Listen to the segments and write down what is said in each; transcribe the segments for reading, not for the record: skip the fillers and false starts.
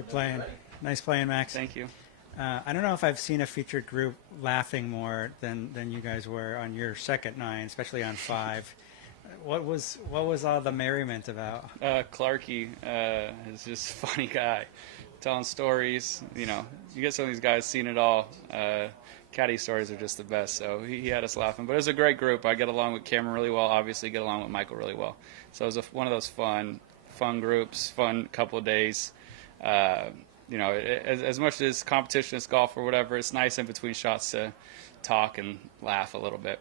Good playing. Nice playing, Max. Thank you. I don't know if I've seen a featured group laughing more than you guys were on your second nine, especially on 5. What was all the merriment about? Clarkey is just a funny guy, telling stories. You know, you get some of these guys seen it all. Caddy stories are just the best, so he had us laughing. But it was a great group. I get along with Cameron really well. Obviously, get along with Michael really well. So it was one of those fun groups, fun couple of days. You know, as much as competition is golf or whatever, it's nice in between shots to talk and laugh a little bit.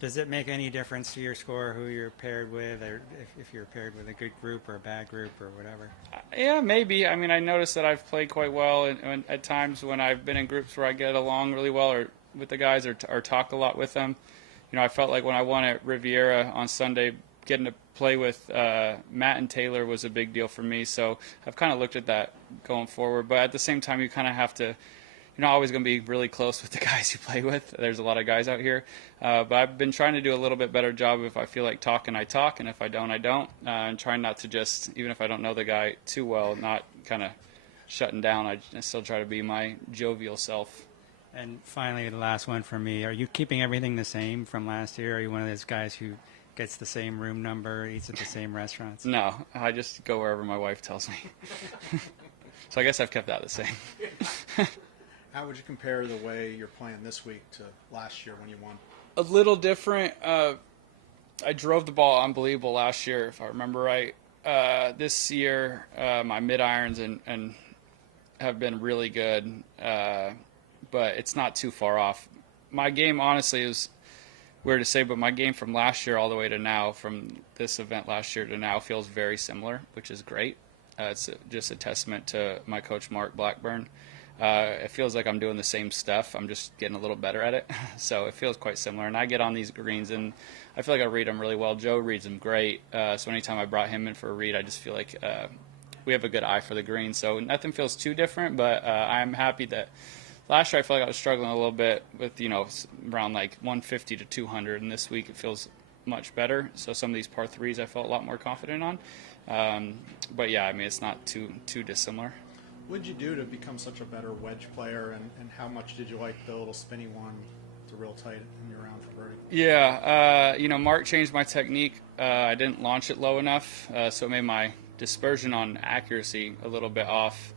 Does it make any difference to your score who you're paired with, or if you're paired with a good group or a bad group or whatever? Yeah, maybe. I mean, I noticed that I've played quite well, and at times when I've been in groups where I get along really well or with the guys or talk a lot with them. You know, I felt like when I won at Riviera on Sunday, getting to play with Matt and Taylor was a big deal for me. So I've kind of looked at that going forward. But at the same time, you kind of have to, you're not always going to be really close with the guys you play with. There's a lot of guys out here. But I've been trying to do a little bit better job. If I feel like talking, I talk. And if I don't, I don't. And trying not to just, even if I don't know the guy too well, not kind of shutting down. I still try to be my jovial self. And finally, the last one for me. Are you keeping everything the same from last year? Are you one of those guys who gets the same room number, eats at the same restaurants? No, I just go wherever my wife tells me. So I guess I've kept that the same. How would you compare the way you're playing this week to last year when you won? A little different. I drove the ball unbelievable last year, if I remember right. This year, my mid-irons and have been really good, but it's not too far off. My game, honestly, is weird to say, but my game from last year all the way to now, from this event last year to now, feels very similar, which is great. It's just a testament to my coach, Mark Blackburn. It feels like I'm doing the same stuff. I'm just getting a little better at it. So it feels quite similar. And I get on these greens, and I feel like I read them really well. Joe reads them great. So anytime I brought him in for a read, I just feel like we have a good eye for the green. So nothing feels too different, but I'm happy that last year I felt like I was struggling a little bit with, around like 150 to 200. And this week it feels much better. So some of these par threes I felt a lot more confident on. But yeah, I mean, it's not too dissimilar. What did you do to become such a better wedge player, and how much did you like the little spinny one to real tight in your round for birdie? Yeah, Mark changed my technique. I didn't launch it low enough, so it made my dispersion on accuracy a little bit off,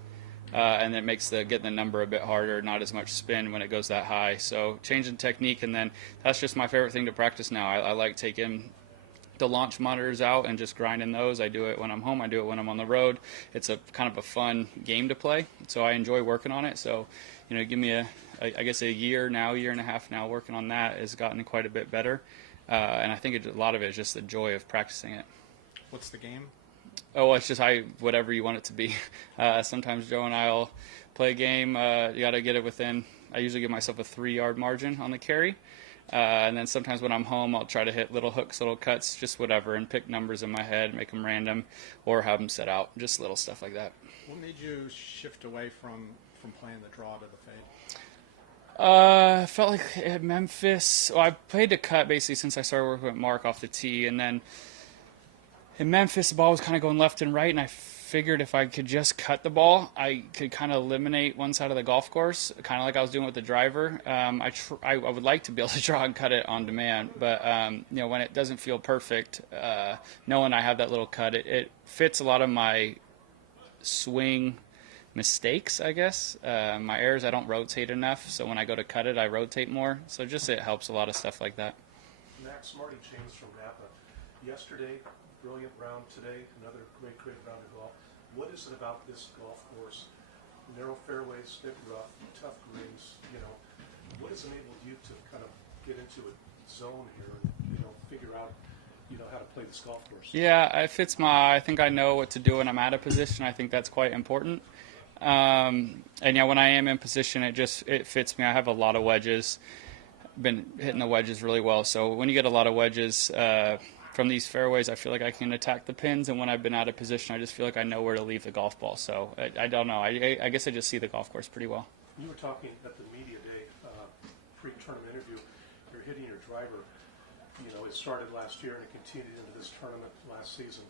and it makes getting the number a bit harder, not as much spin when it goes that high. So changing technique, and then that's just my favorite thing to practice now. I like taking the launch monitors out and just grinding those. I do it when I'm home. I do it when I'm on the road. It's a kind of a fun game to play, so I enjoy working on it. So, give me a year and a half now working on that has gotten quite a bit better, and I think a lot of it is just the joy of practicing it. What's the game? Oh, it's just whatever you want it to be. Sometimes Joe and I'll play a game. You got to get it within. I usually give myself a 3-yard margin on the carry. And then sometimes when I'm home, I'll try to hit little hooks, little cuts, just whatever, and pick numbers in my head, make them random, or have them set out, just little stuff like that. What made you shift away from playing the draw to the fade? I felt like at Memphis, I played the cut basically since I started working with Mark off the tee, and then in Memphis, the ball was kind of going left and right, and I figured if I could just cut the ball, I could kind of eliminate one side of the golf course, kind of like I was doing with the driver. I would like to be able to draw and cut it on demand, but when it doesn't feel perfect, knowing I have that little cut, it fits a lot of my swing mistakes, I guess. My errors, I don't rotate enough, so when I go to cut it, I rotate more. So just it helps a lot of stuff like that. Max, Marty James from Napa. Yesterday, brilliant round today, another great round of golf. What is it about this golf course? Narrow fairways, bit rough, tough greens, what has enabled you to kind of get into a zone here and, figure out, how to play this golf course? Yeah, it fits I think I know what to do when I'm out of position. I think that's quite important. And yeah, when I am in position, it fits me. I have a lot of wedges. Been hitting the wedges really well. So when you get a lot of wedges, from these fairways, I feel like I can attack the pins, and when I've been out of position, I just feel like I know where to leave the golf ball. So I don't know. I guess I just see the golf course pretty well. You were talking at the media day pre-tournament interview. You're hitting your driver. It started last year and it continued into this tournament last season.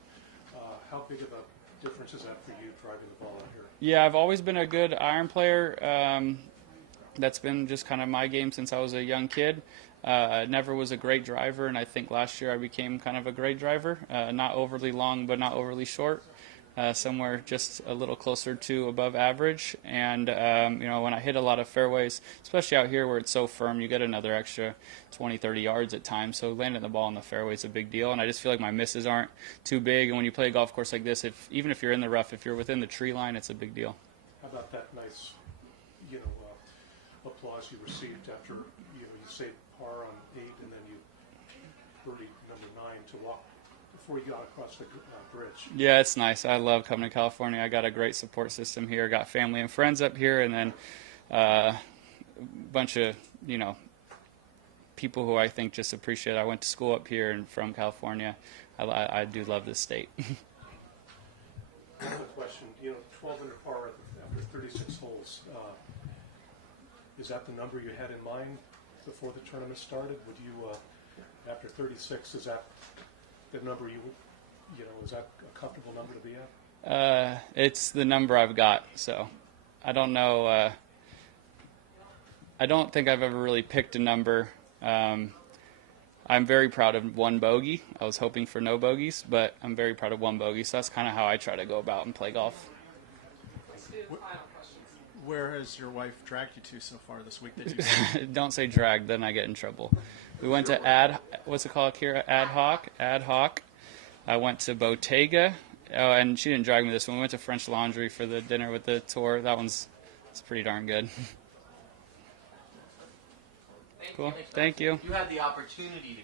How big of a difference is that for you driving the ball out here? Yeah, I've always been a good iron player. That's been just kind of my game since I was a young kid. Never was a great driver, and I think last year I became kind of a great driver. Not overly long, but not overly short. Somewhere just a little closer to above average. And, when I hit a lot of fairways, especially out here where it's so firm, you get another extra 20, 30 yards at times. So landing the ball in the fairway is a big deal. And I just feel like my misses aren't too big. And when you play a golf course like this, even if you're in the rough, if you're within the tree line, it's a big deal. How about that nice, applause you received after, you saved par on 8 and then you birdie number 9 to walk before you got across the bridge? Yeah, it's nice. I love coming to California. I got a great support system here. Got family and friends up here, and then a bunch of, people who I think just appreciate it. I went to school up here and from California. I do love this state. Another question, 12 under par after 36 holes. Is that the number you had in mind before the tournament started? Would you, after 36, is that the number is that a comfortable number to be at? It's the number I've got, so I don't know. I don't think I've ever really picked a number. I'm very proud of one bogey. I was hoping for no bogeys, but I'm very proud of one bogey, so that's kind of how I try to go about and play golf. Where has your wife dragged you to so far this week? Did you Don't say drag, then I get in trouble. We went to what's it called here? Ad hoc. I went to Bottega, and she didn't drag me this one. We went to French Laundry for the dinner with the tour. It's pretty darn good. Cool. Thank you. You had the opportunity to